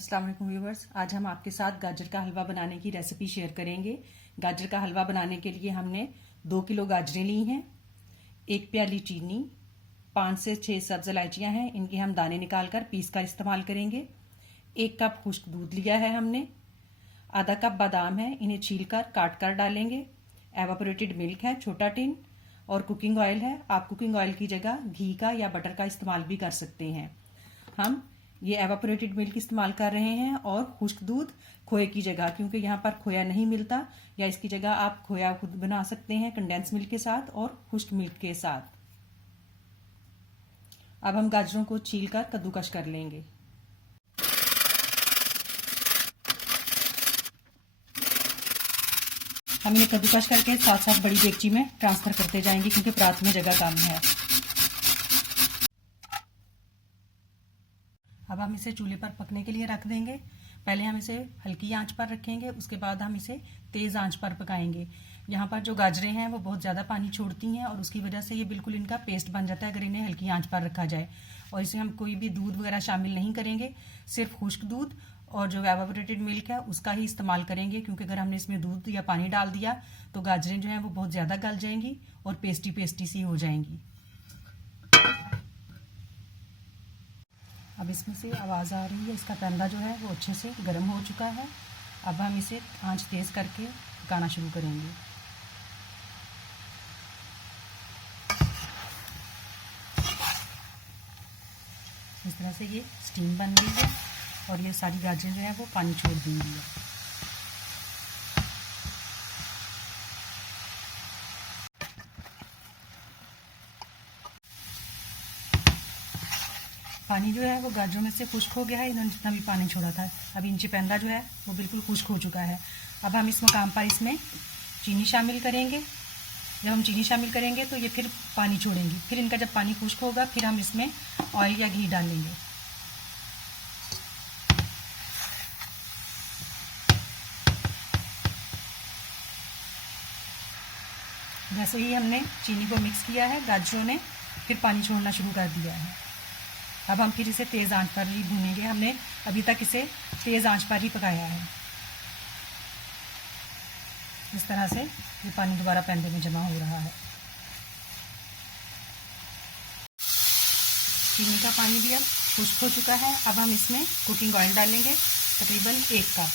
अस्सलाम वालेकुम व्यूवर्स, आज हम आपके साथ गाजर का हलवा बनाने की रेसिपी शेयर करेंगे। गाजर का हलवा बनाने के लिए हमने 2 किलो गाजरें ली हैं, 1 प्याली चीनी, 5 से 6 सब्ज इलायचियां हैं, इनके हम दाने निकालकर पीस कर इस्तेमाल करेंगे। 1 कप खुश्क दूध लिया है हमने, आधा कप बादाम है, इन्हें छीलकर काट कर डालेंगे। एवापोरेटेड मिल्क है छोटा टिन, और कुकिंग ऑयल है। आप कुकिंग ऑयल की जगह घी का या बटर का इस्तेमाल भी कर सकते हैं। हम ये एवापोरेटेड मिल्क इस्तेमाल कर रहे हैं और खुश्क दूध खोए की जगह, क्योंकि यहाँ पर खोया नहीं मिलता, या इसकी जगह आप खोया खुद बना सकते हैं कंडेंस मिल्क के साथ और खुश्क मिल्क के साथ। अब हम गाजरों को छीलकर कद्दूकस कर लेंगे। हम इन्हें कद्दूकस करके साथ साथ बड़ी डेगची में ट्रांसफर करते जाएंगे, क्योंकि परात में जगह कम है। अब हम इसे चूल्हे पर पकने के लिए रख देंगे। पहले हम इसे हल्की आंच पर रखेंगे, उसके बाद हम इसे तेज आंच पर पकाएंगे। यहाँ पर जो गाजरें हैं वो बहुत ज़्यादा पानी छोड़ती हैं और उसकी वजह से ये बिल्कुल इनका पेस्ट बन जाता है अगर इन्हें हल्की आंच पर रखा जाए। और इसमें हम कोई भी दूध वगैरह शामिल नहीं करेंगे, सिर्फ खुश्क दूध और जो एवापोरेटेड मिल्क है उसका ही इस्तेमाल करेंगे, क्योंकि अगर हमने इसमें दूध या पानी डाल दिया तो गाजरें जो हैं वो बहुत ज़्यादा गल जाएंगी और पेस्टी पेस्टी सी हो जाएंगी। अब इसमें से आवाज़ आ रही है, इसका पैंदा जो है वो अच्छे से गर्म हो चुका है। अब हम इसे आंच तेज़ करके पकाना शुरू करेंगे। इस तरह से ये स्टीम बन गई है और ये सारी गाजरें जो है वो पानी छोड़ देंगी। पानी जो है वो गाजरों में से खुश्क हो गया है, इन्होंने जितना भी पानी छोड़ा था। अब इनची पैंदा जो है वो बिल्कुल खुश्क हो चुका है। अब हम इस मकाम पर इसमें चीनी शामिल करेंगे। जब हम चीनी शामिल करेंगे तो ये फिर पानी छोड़ेंगी, फिर इनका जब पानी खुश्क होगा फिर हम इसमें ऑयल या घी डालेंगे। जैसे ही हमने चीनी को मिक्स किया है, गाजरों ने फिर पानी छोड़ना शुरू कर दिया है। अब हम फिर इसे तेज़ आंच पर ही भूनेंगे। हमने अभी तक इसे तेज़ आंच पर ही पकाया है। इस तरह से ये पानी दोबारा पैंदे में जमा हो रहा है। चीनी का पानी भी अब खुश्क हो चुका है। अब हम इसमें कुकिंग ऑयल डालेंगे, तकरीबन 1 कप।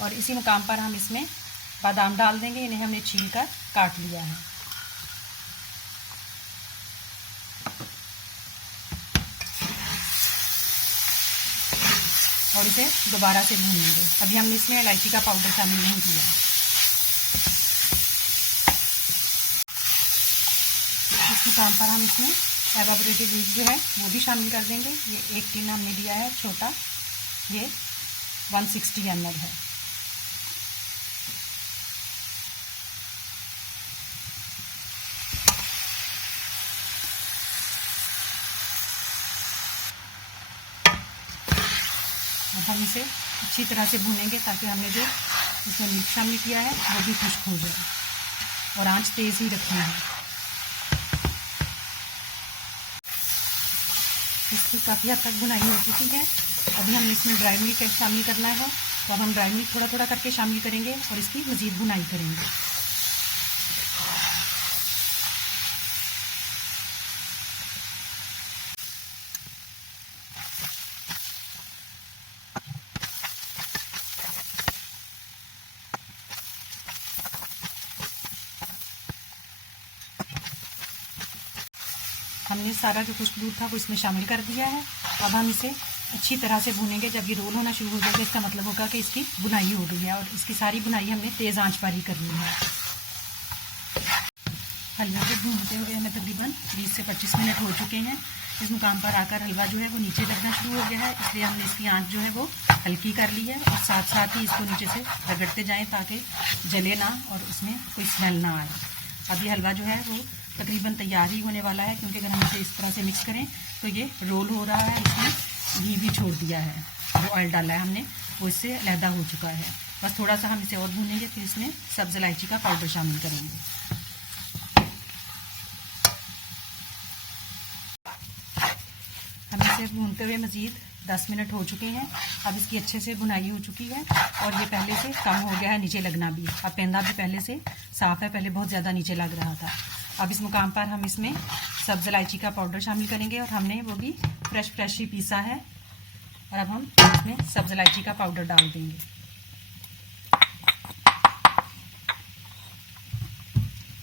और इसी मुकाम पर हम इसमें बादाम डाल देंगे, इन्हें हमने छीलकर काट लिया है। और इसे दोबारा से भूनेंगे। अभी हमने इसमें इलायची का पाउडर शामिल नहीं किया। इस मुकाम पर हम इसमें एवापोरेटेड मिल्क जो है वो भी शामिल कर देंगे। ये 1 टिन हमने लिया है छोटा, ये 160 ml है। अब हम इसे अच्छी तरह से भूनेंगे ताकि हमने जो इसमें मिल्क शामिल किया है वो भी खुश्क हो जाए, और आंच तेज़ ही रखनी है। इसकी काफ़ी हद तक भुनाई हो चुकी है। अभी हमने इसमें ड्राई मिल्क शामिल करना है, तो अब हम ड्राई मिल्क थोड़ा थोड़ा करके शामिल करेंगे और इसकी मज़ीद भुनाई करेंगे। हमने सारा जो खुश्क दूध था वो इसमें शामिल कर दिया है। अब हम इसे अच्छी तरह से भूनेंगे। जब ये रोल होना शुरू हो जाएगा इसका मतलब होगा कि इसकी बुनाई हो गई है, और इसकी सारी बुनाई हमने तेज़ आंच पर ही करनी है। हलवे को भूनते हुए हमें तकरीबन 20 से 25 मिनट हो चुके हैं। इस मुकाम पर आकर हलवा जो है वो नीचे लगना शुरू हो गया है, इसलिए हमने इसकी आंच जो है वो हल्की कर ली है, और साथ साथ ही इसको नीचे से रगड़ते जाएँ ताकि जले ना और उसमें कोई स्मेल ना आए। अब ये हलवा जो है वो तकरीबन तैयार ही होने वाला है, क्योंकि अगर हम इसे इस तरह से मिक्स करें तो ये रोल हो रहा है। इसमें घी भी छोड़ दिया है, जो ऑयल डाला है हमने वो इससे अलहदा हो चुका है। बस थोड़ा सा हम इसे और भूनेंगे, फिर इसमें सब्ज़ इलायची का पाउडर शामिल करेंगे। इसे भूनते हुए मज़ीद 10 मिनट हो चुके हैं। अब इसकी अच्छे से भुनाई हो चुकी है और ये पहले से कम हो गया है नीचे लगना भी। अब पेंदा भी पहले से साफ़ है, पहले बहुत ज़्यादा नीचे लग रहा था। अब इस मुकाम पर हम इसमें सब्ज़ इलायची का पाउडर शामिल करेंगे और हमने वो भी फ्रेश ही पीसा है। और अब हम इसमें सब्ज़ इलायची का पाउडर डाल देंगे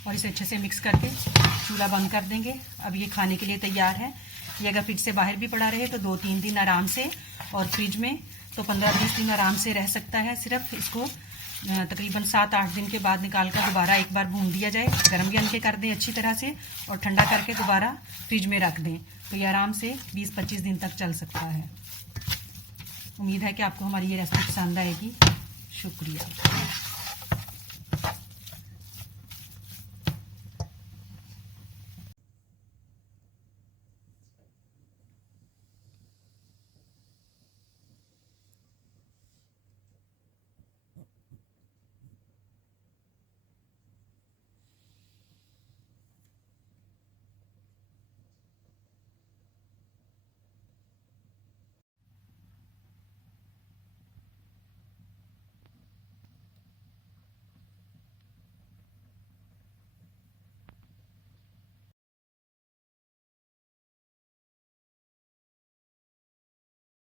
और इसे अच्छे से मिक्स करके चूल्हा बंद कर देंगे। अब ये खाने के लिए तैयार है। ये अगर फ्रिज से बाहर भी पड़ा रहे तो 2-3 दिन आराम से, और फ्रिज में तो 15-20 दिन आराम से रह सकता है। सिर्फ इसको तकरीबन 7-8 दिन के बाद निकाल कर दोबारा एक बार भून दिया जाए, गर्म भी हल्के कर दें अच्छी तरह से और ठंडा करके दोबारा फ्रिज में रख दें तो ये आराम से 20-25 दिन तक चल सकता है। उम्मीद है कि आपको हमारी ये रेसिपी पसंद आएगी। शुक्रिया।